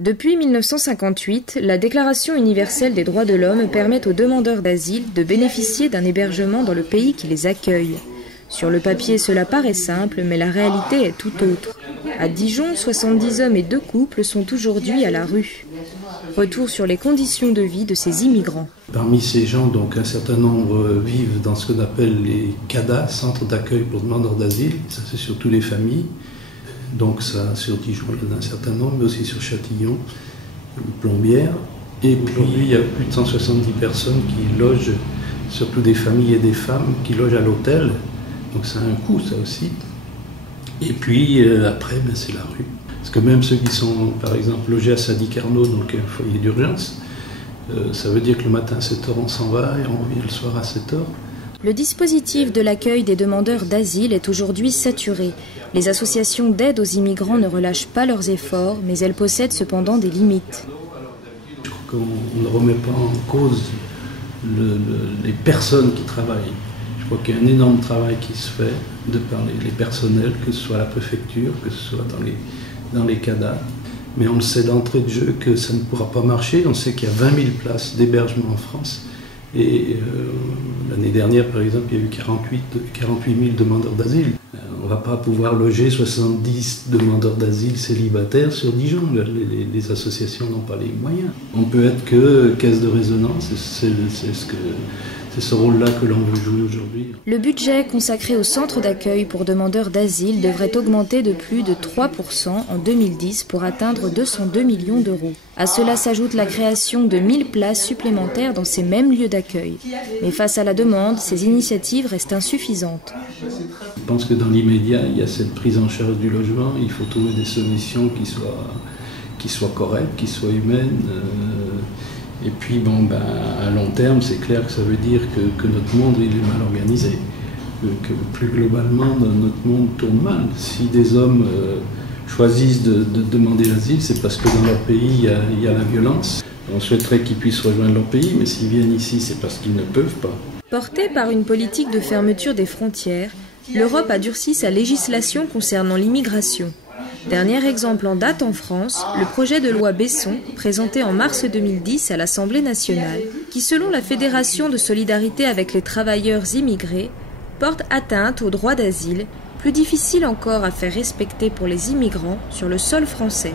Depuis 1958, la Déclaration universelle des droits de l'homme permet aux demandeurs d'asile de bénéficier d'un hébergement dans le pays qui les accueille. Sur le papier, cela paraît simple, mais la réalité est tout autre. À Dijon, 70 hommes et 2 couples sont aujourd'hui à la rue. Retour sur les conditions de vie de ces immigrants. Parmi ces gens, donc, un certain nombre vivent dans ce qu'on appelle les CADA, centres d'accueil pour demandeurs d'asile. Ça, c'est surtout les familles. Donc ça, sur Dijon, il y en a un certain nombre, mais aussi sur Châtillon, Plombières. Et puis, il y a plus de 170 personnes qui logent, surtout des familles et des femmes, qui logent à l'hôtel. Donc ça a un coût, ça aussi. Et puis, après, c'est la rue. Parce que même ceux qui sont, par exemple, logés à Sadi Carnot, donc un foyer d'urgence, ça veut dire que le matin à 7h, on s'en va et on revient le soir à 7h. Le dispositif de l'accueil des demandeurs d'asile est aujourd'hui saturé. Les associations d'aide aux immigrants ne relâchent pas leurs efforts, mais elles possèdent cependant des limites. Je crois qu'on ne remet pas en cause les personnes qui travaillent. Je crois qu'il y a un énorme travail qui se fait de par les personnels, que ce soit à la préfecture, que ce soit dans les CADA. Mais on le sait d'entrée de jeu que ça ne pourra pas marcher. On sait qu'il y a 20 000 places d'hébergement en France. Et l'année dernière, par exemple, il y a eu 48 000 demandeurs d'asile. On ne va pas pouvoir loger 70 demandeurs d'asile célibataires sur Dijon. Les associations n'ont pas les moyens. On peut être que caisse de résonance. C'est ce rôle-là que l'on veut jouer aujourd'hui. Le budget consacré au centre d'accueil pour demandeurs d'asile devrait augmenter de plus de 3% en 2010 pour atteindre 202 millions d'euros. À cela s'ajoute la création de 1000 places supplémentaires dans ces mêmes lieux d'accueil. Mais face à la demande, ces initiatives restent insuffisantes. Je pense que dans l'immédiat, il y a cette prise en charge du logement. Il faut trouver des solutions qui soient correctes, qui soient humaines. Et puis, à long terme, c'est clair que ça veut dire que notre monde il est mal organisé. Que plus globalement, notre monde tourne mal. Si des hommes choisissent de demander l'asile, c'est parce que dans leur pays, il y a la violence. On souhaiterait qu'ils puissent rejoindre leur pays, mais s'ils viennent ici, c'est parce qu'ils ne peuvent pas. Portée par une politique de fermeture des frontières, l'Europe a durci sa législation concernant l'immigration. Dernier exemple en date en France, le projet de loi Besson, présenté en mars 2010 à l'Assemblée nationale, qui selon la Fédération de solidarité avec les travailleurs immigrés, porte atteinte au droit d'asile, plus difficile encore à faire respecter pour les immigrants sur le sol français.